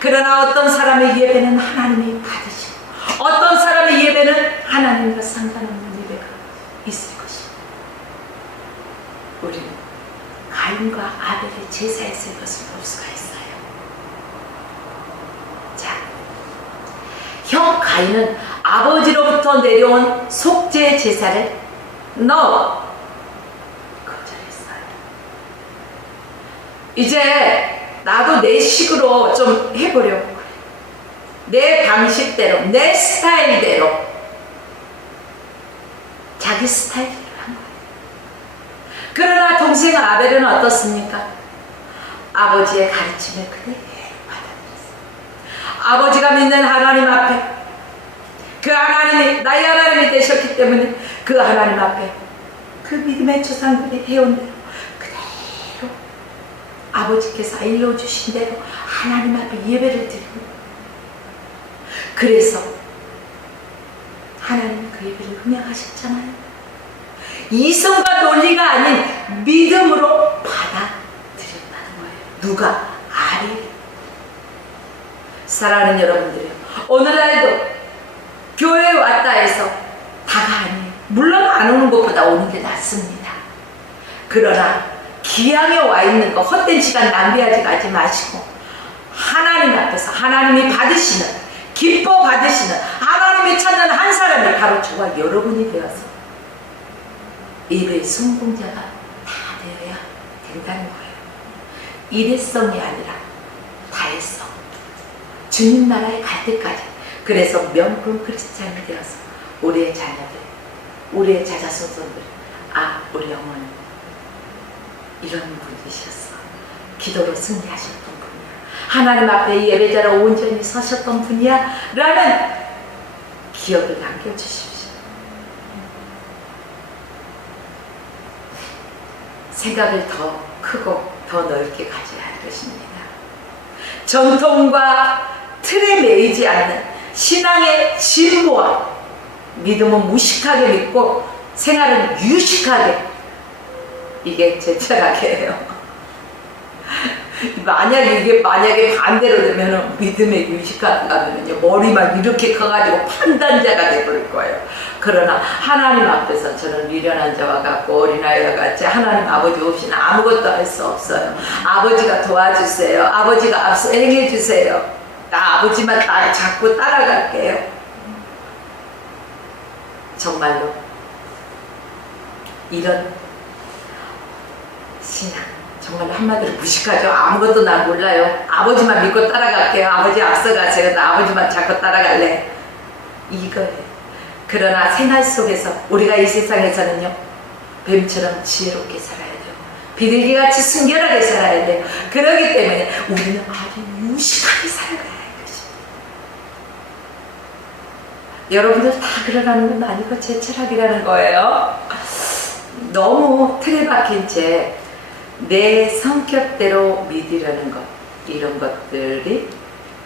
그러나 어떤 사람의 예배는 하나님이 받으시고 어떤 사람의 예배는 하나님과 상관없는 예배가 있을 것입니다. 우리는 가인과 아벨의 제사에서 이것을 볼 수가 있어요. 자, 형 가인은 아버지로부터 내려온 속죄 제사를 거절했어요. 이제 나도 내 식으로 좀 해보려고 그래. 내 방식대로, 내 스타일대로, 자기 스타일대로 한 거예요. 그러나 동생 아벨은 어떻습니까? 아버지의 가르침을 그대로 받아들였어요. 아버지가 믿는 하나님 앞에, 그 하나님이 나의 하나님이 되셨기 때문에 그 하나님 앞에 그 믿음의 조상들이 해온 대로 그대로 아버지께서 알려주신 대로 하나님 앞에 예배를 드립니다. 그래서 하나님은 그 예배를 흥행하셨잖아요. 이성과 논리가 아닌 믿음으로 받아들였다는 거예요. 누가? 아벨이. 사랑하는 여러분들이요, 오늘날도 교회에 왔다 해서 다가 아니에요. 물론 안 오는 것보다 오는 게 낫습니다. 그러나 기양에 와 있는 거 헛된 시간 낭비하지 마시고 하나님 앞에서 하나님이 받으시는, 기뻐 받으시는, 하나님이 찾는 한 사람이 바로 저와 여러분이 되어서 예배의 성공자가 다 되어야 된다는 거예요. 일회성이 아니라 다회성. 주님 나라에 갈 때까지. 그래서 명품 크리스찬이 되어서 우리의 자녀들, 우리의 자자손손들, 우리 영혼은 이런 분이셨어. 기도로 승리하셨던 분이야. 하나님 앞에 예배자로 온전히 서셨던 분이야. 라는 기억을 남겨주십시오. 생각을 더 크고 더 넓게 가져야 할 것입니다. 전통과 틀에 매이지 않는 신앙의 진보와 믿음은 무식하게 믿고 생활은 유식하게, 이게 제 철학이에요. 만약에 반대로 되면 믿음의 유식하다면요, 머리만 이렇게 커가지고 판단자가 돼버릴 거예요. 그러나 하나님 앞에서 저는 미련한 자와 같고 어린아이와 같이 하나님 아버지 없이는 아무것도 할 수 없어요. 아버지가 도와주세요. 아버지가 앞서 행해주세요. 나 아버지만 자꾸 따라갈게요. 정말로 이런 신앙, 정말로 한마디로 무식하죠. 아무것도 난 몰라요. 아버지만 믿고 따라갈게요. 아버지 앞서가세요. 나 아버지만 자꾸 따라갈래. 이거예요. 그러나 생활 속에서 우리가 이 세상에서는요, 뱀처럼 지혜롭게 살아야 돼요. 비둘기같이 순결하게 살아야 돼요. 그렇기 때문에 우리는 아주 무식하게 살아가야 할 것입니다. 여러분들 다 그러라는 건 아니고 제 철학이라는 거예요. 너무 틀에 박힌 채 내 성격대로 믿으려는 것, 이런 것들이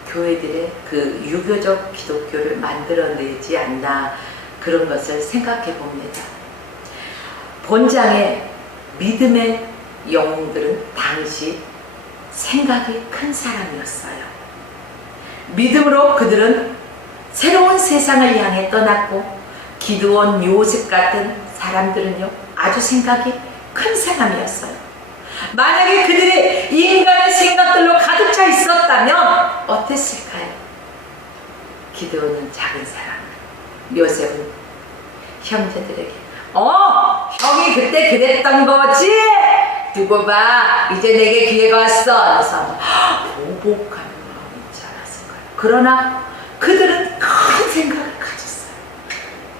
교회들의 그 유교적 기독교를 만들어내지 않나, 그런 것을 생각해 봅니다. 본장의 믿음의 영웅들은 당시 생각이 큰 사람이었어요. 믿음으로 그들은 새로운 세상을 향해 떠났고, 기드온, 요셉 같은 사람들은요 아주 생각이 큰 사람이었어요. 만약에 그들이 인간의 생각들로 가득 차 있었다면 어땠을까요? 기드온은 작은 사람, 요셉은 형제들에게 형이 그때 그랬던 거지? 두고 봐, 이제 내게 기회가 왔어. 그래서 보복하는 마음이 있지 않았을 거예요. 그러나 그들은 큰 생각을 가졌어요.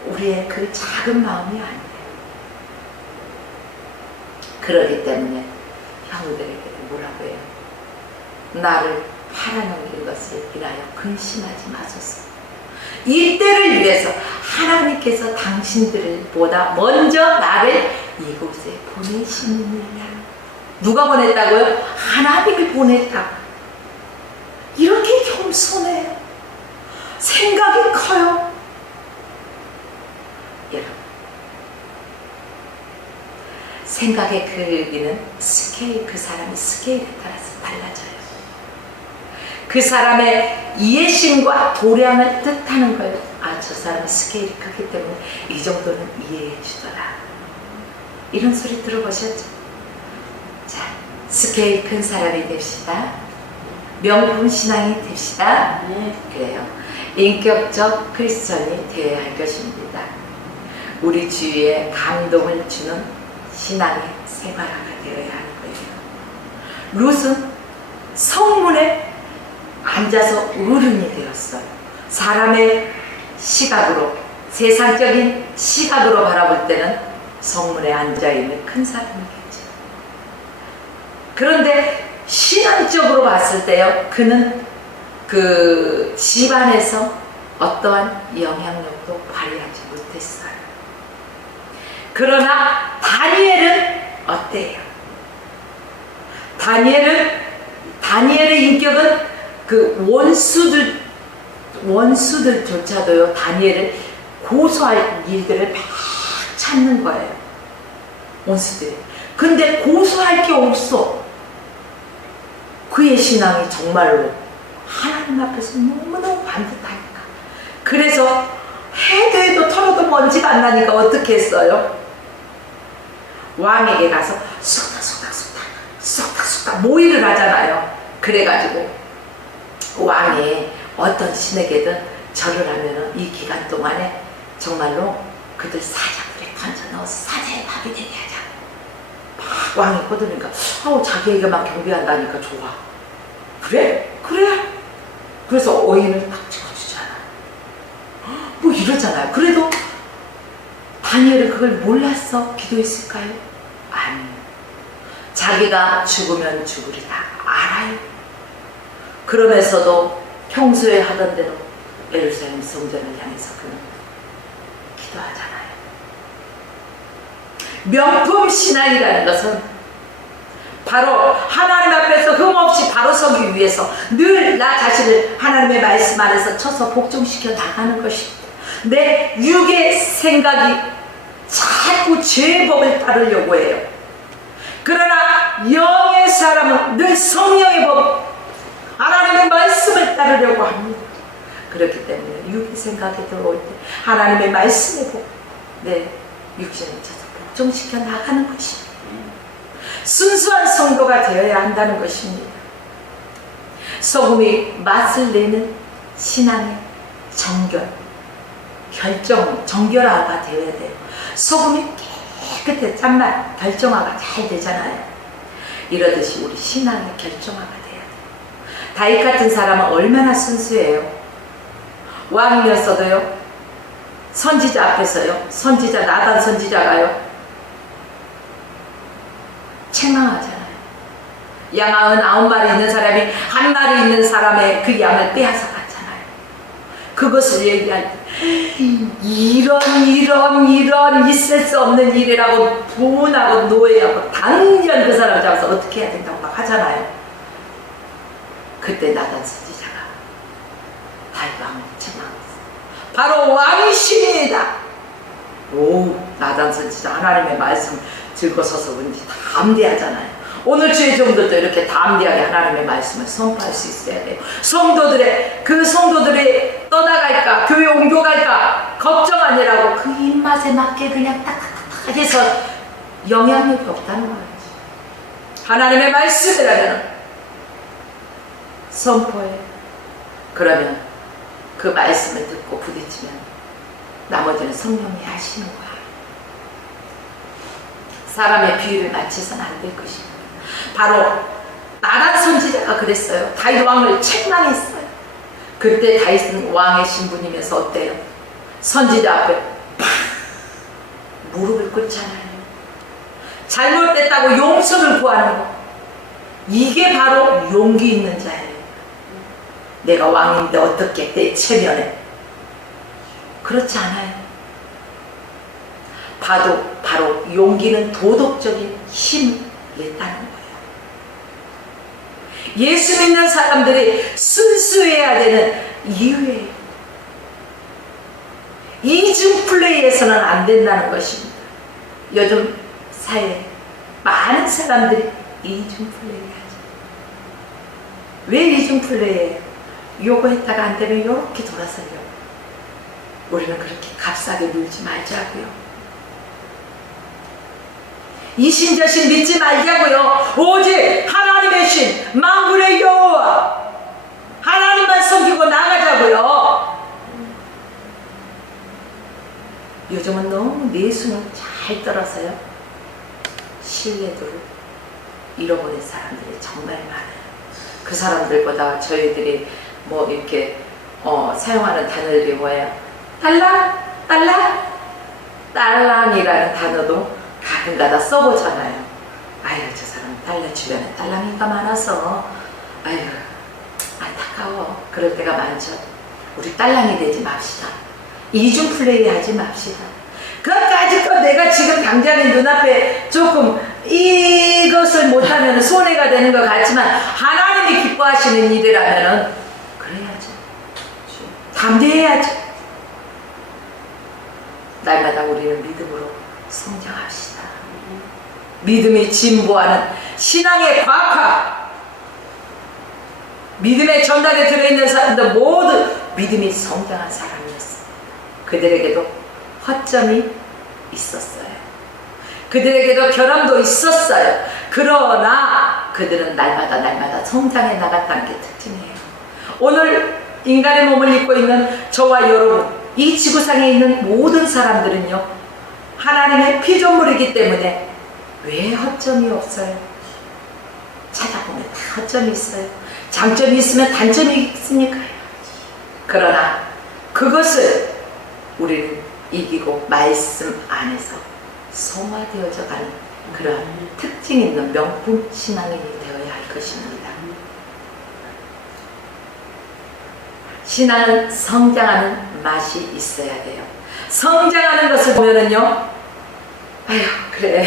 우리의 그 작은 마음이 아니에요. 그러기 때문에 형들에게 뭐라고 해요? 나를 팔아넘긴 것을 인하여 근심하지 마소서. 이때를 위해서 하나님께서 당신들을 보다 먼저 나를 이곳에 보내시느니라. 누가 보냈다고요? 하나님이 보냈다. 이렇게 겸손해요. 생각이 커요. 여러분, 생각의 크기는 그 사람의 스케일에 따라서 달라져요. 그 사람의 이해심과 도량을 뜻하는 거예요. 저 사람의 스케일이 크기 때문에 이 정도는 이해해 주더라. 이런 소리 들어보셨죠? 자, 스케일 큰 사람이 됩시다. 명품 신앙이 됩시다. 그래요. 인격적 크리스천이 되어야 할 것입니다. 우리 주위에 감동을 주는 신앙의 생활화가 되어야 하는 거예요. 룻은 성문에 앉아서 어른이 되었어요. 사람의 시각으로, 세상적인 시각으로 바라볼 때는 성문에 앉아있는 큰 사람이겠죠. 그런데 신앙적으로 봤을 때요, 그는 그 집안에서 어떠한 영향력도 발휘하지 못했어요. 그러나 다니엘은 어때요? 다니엘의 인격은 그 원수들조차도요 다니엘을 고소할 일들을 막 찾는 거예요. 원수들이. 근데 고소할 게 없어. 그의 신앙이 정말로 하나님 앞에서 너무너무 반듯하니까. 그래서 해도 털어도 먼지가 안 나니까 어떻게 했어요? 왕에게 가서 쏙닥 모의를 하잖아요. 그래가지고 왕이 어떤 신에게든 절을 하면은 이 기간 동안에 정말로 그들 사자들에 던져 넣어서 사자의 밥이 되게 하자. 막 왕이 거두니까 자기에게만 경배한다니까 좋아. 그래? 그래서 어인을 딱 찍어주잖아. 뭐 이러잖아요. 그래도 다니엘은 그걸 몰랐어 기도했을까요? 아니요. 자기가 죽으면 죽으리다 알아요. 그러면서도 평소에 하던 대로 예루살렘 성전을 향해서 그는 기도하잖아요. 명품 신앙이라는 것은 바로 하나님 앞에서 흠없이 바로 서기 위해서 늘 나 자신을 하나님의 말씀 안에서 쳐서 복종시켜 나가는 것입니다. 내 육의 생각이 자꾸 죄의 법을 따르려고 해요. 그러나 영의 사람은 늘 성령의 법, 하나님의 말씀을 따르려고 합니다. 그렇기 때문에 육의 생각이 들어올 때 하나님의 말씀에 내 육신을 쳐서 복종시켜 나가는 것입니다. 순수한 성도가 되어야 한다는 것입니다. 소금이 맛을 내는 신앙의 정결화가 되어야 돼요. 소금이 깨끗해 짠맛 결정화가 잘 되잖아요. 이러듯이 우리 신앙의 결정화가 돼야 돼요. 다윗 같은 사람은 얼마나 순수해요. 왕이었어도요, 선지자 앞에서요, 나단 선지자가요 책망하잖아요. 양 99마리 있는 사람이 한 마리 있는 사람의 그 양을 빼앗아 갔잖아요. 그것을 얘기할 때 이런 있을 수 없는 일이라고 분하고 노예하고 당연 그 사람을 잡아서 어떻게 해야 된다고 막 하잖아요. 그때 나단 선지자가 다윗 왕을 책망했어요. 바로 왕이십니다. 나단 선지자 하나님의 말씀 들고 서서 그런지 담대하잖아요. 오늘 주의 종들도 이렇게 담대하게 하나님의 말씀을 선포할 수 있어야 돼요. 성도들이 떠나갈까, 교회 옮겨갈까 걱정 아니라고 그 입맛에 맞게 그냥 딱딱딱 해서 영향력이 없다는 거예요. 하나님의 말씀이라면 선포해. 그러면 그 말씀을 듣고 부딪히면 나머지는 성령이 하시는 거야. 사람의 비유를 맞춰서는 안 될 것입니다. 바로 나단 선지자가 그랬어요. 다윗 왕을 책망했어요. 그때 다윗은 왕의 신분이면서 어때요? 선지자 앞에 팍 무릎을 꿇잖아요. 잘못됐다고 용서를 구하는 거. 이게 바로 용기 있는 자예요. 내가 왕인데 어떻게 내 체면에. 그렇지 않아요. 바로 용기는 도덕적인 힘을 냈다는 거예요. 예수 믿는 사람들이 순수해야 되는 이유예요. 이중 플레이에서는 안 된다는 것입니다. 요즘 사회에 많은 사람들이 이중 플레이 하죠. 왜 이중 플레이예요? 요거 했다가 안 되면 요렇게 돌아서려고. 우리는 그렇게 값싸게 놀지 말자고요. 이신저신 믿지 말자고요. 오직 하나님의 신, 만군의 여호와 하나님만 섬기고 나가자고요. 요즘은 너무 내숭을 잘 떨어서요. 신뢰도를 잃어버린 사람들이 정말 많아요. 그 사람들보다 저희들이 뭐 이렇게 사용하는 단어들이 뭐예요? 딸랑이라는 단어도 가끔가다 써보잖아요. 아유, 저 사람 딸랑 주변에 딸랑이가 많아서 아유 안타까워. 그럴 때가 많죠. 우리 딸랑이 되지 맙시다. 이중 플레이 하지 맙시다. 그까짓 내가 지금 당장에 눈앞에 조금 이것을 못하면 손해가 되는 것 같지만 하나님이 기뻐하시는 일이라면 그래야죠. 담대해야죠. 날마다 우리는 믿음으로 성장합시다. 믿음이 진보하는 신앙의 과학. 믿음의 전당에 들어있는 사람들 모두 믿음이 성장한 사람이었습니다. 그들에게도 허점이 있었어요. 그들에게도 결함도 있었어요. 그러나 그들은 날마다 성장해 나갔다는 게 특징이에요. 오늘 인간의 몸을 입고 있는 저와 여러분, 이 지구상에 있는 모든 사람들은요, 하나님의 피조물이기 때문에 왜 허점이 없어요? 찾아보면 다 허점이 있어요. 장점이 있으면 단점이 있으니까요. 그러나 그것을 우리는 이기고 말씀 안에서 성화되어져 가는 그러한 특징 있는 명품 신앙인이 되어야 할 것입니다. 신앙은 성장하는 맛이 있어야 돼요. 성장하는 것을 보면은요, 아휴 그래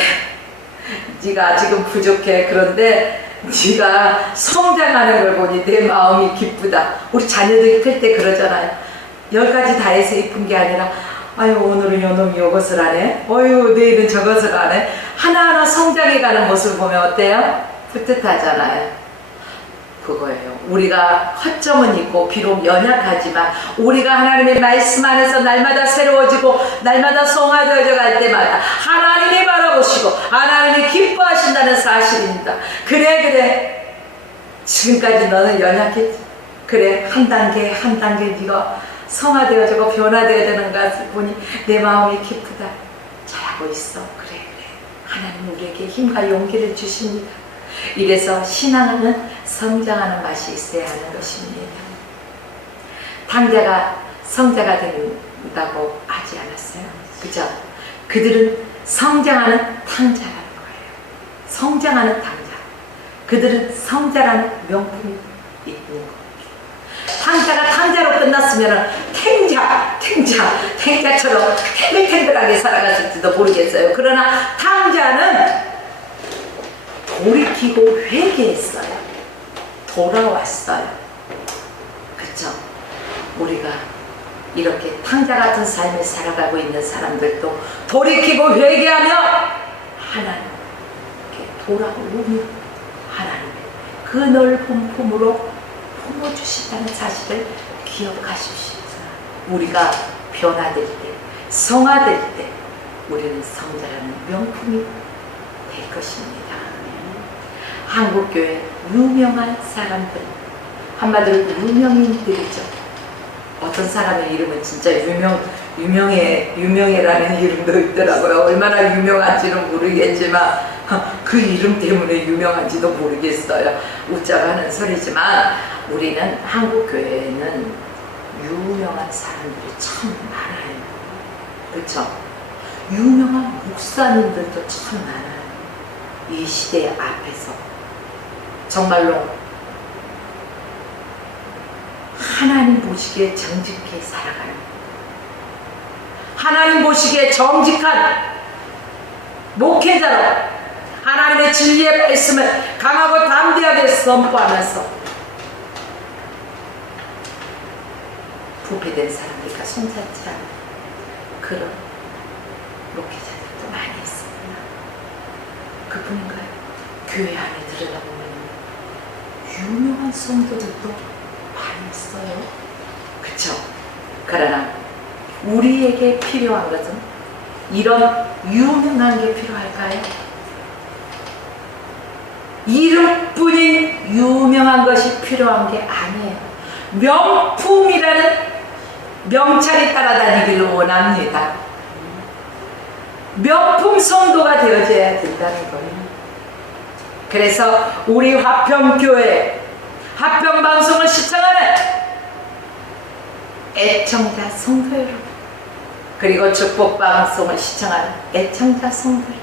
네가 지금 부족해. 그런데 네가 성장하는 걸 보니 내 마음이 기쁘다. 우리 자녀들이 클 때 그러잖아요. 10가지 다 해서 이쁜 게 아니라 아유 오늘은 요놈이 이것을 하네, 어유 내일은 저것을 하네. 하나하나 성장해가는 모습을 보면 어때요? 뿌듯하잖아요. 그거예요. 우리가 허점은 있고 비록 연약하지만 우리가 하나님의 말씀 안에서 날마다 새로워지고 날마다 성화되어져 갈 때마다 하나님이 바라보시고 하나님이 기뻐하신다는 사실입니다. 그래 지금까지 너는 연약했지. 그래 한 단계 한 단계 네가 성화되어지고 변화되어지는 것을 보니 내 마음이 기쁘다. 잘하고 있어. 그래 하나님 우리에게 힘과 용기를 주십니다. 이래서 신앙은 성장하는 맛이 있어야 하는 것입니다. 탕자가 성자가 된다고 하지 않았어요? 그죠? 그들은 성장하는 탕자라는 거예요. 성장하는 탕자. 그들은 성자라는 명품이 있는 거예요. 탕자가 탕자로 끝났으면 탱자처럼 탱글탱글하게 살아갔을지도 모르겠어요. 그러나 탕자는 돌이키고 회개했어요. 돌아왔어요. 그쵸? 우리가 이렇게 탕자 같은 삶을 살아가고 있는 사람들도 돌이키고 회개하며 하나님께 돌아오면 하나님의 그 넓은 품으로 품어주신다는 사실을 기억하십시오. 우리가 변화될 때, 성화될 때 우리는 성자라는 명품이 될 것입니다. 한국교회 유명한 사람들, 한마디로 유명인들이죠. 어떤 사람의 이름은 진짜 유명해라는 이름도 있더라고요. 얼마나 유명한지는 모르겠지만 그 이름 때문에 유명한지도 모르겠어요. 웃자고 하는 소리지만 우리는 한국교회에는 유명한 사람들이 참 많아요. 그렇죠? 유명한 목사님들도 참 많아요. 이 시대 앞에서 정말로 하나님 보시기에 정직히 살아가요. 하나님 보시기에 정직한 목회자로 하나님의 진리의 말씀을 강하고 담대하게 선포하면서 부패된 사람들과 손잡지 않는 그런 목회자들도 많이 있습니다. 그뿐인가요? 교회 안에 들여다보면 유명한 성도들도 많이 있어요. 그쵸? 그러나 우리에게 필요한 것은 이런 유명한 게 필요할까요? 이름뿐인 유명한 것이 필요한 게 아니에요. 명품이라는 명찰이 따라다니기를 원합니다. 명품 성도가 되어져야 된다는 거예요. 그래서 우리 화평교회, 화평방송을 시청하는 애청자 성도 여러분, 그리고 축복방송을 시청하는 애청자 성도 여러분,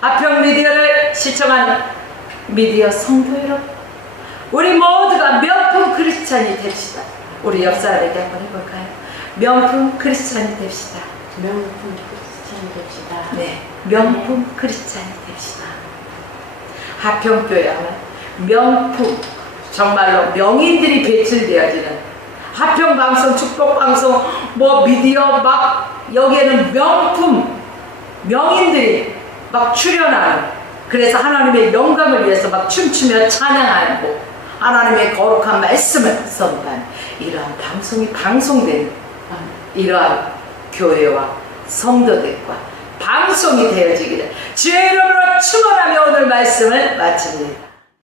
화평미디어를 시청하는 미디어 성도 여러분, 우리 모두가 명품 크리스찬이 됩시다. 우리 옆 사람에게 한번 해볼까요? 명품 크리스찬이 됩시다. 명품 크리스찬이 됩시다. 네, 명품 크리스찬이 됩시다. 화평교회 하면 명품, 정말로 명인들이 배출되어지는 화평방송, 축복방송, 뭐 미디어 막 여기에는 명품, 명인들이 막 출연하는, 그래서 하나님의 영광을 위해서 막 춤추며 찬양하고 하나님의 거룩한 말씀을 선포하는 이러한 방송이 방송되는 이러한 교회와 성도들과 방송이 되어지기를 주의 이름으로 축원하며 오늘 말씀을 마칩니다.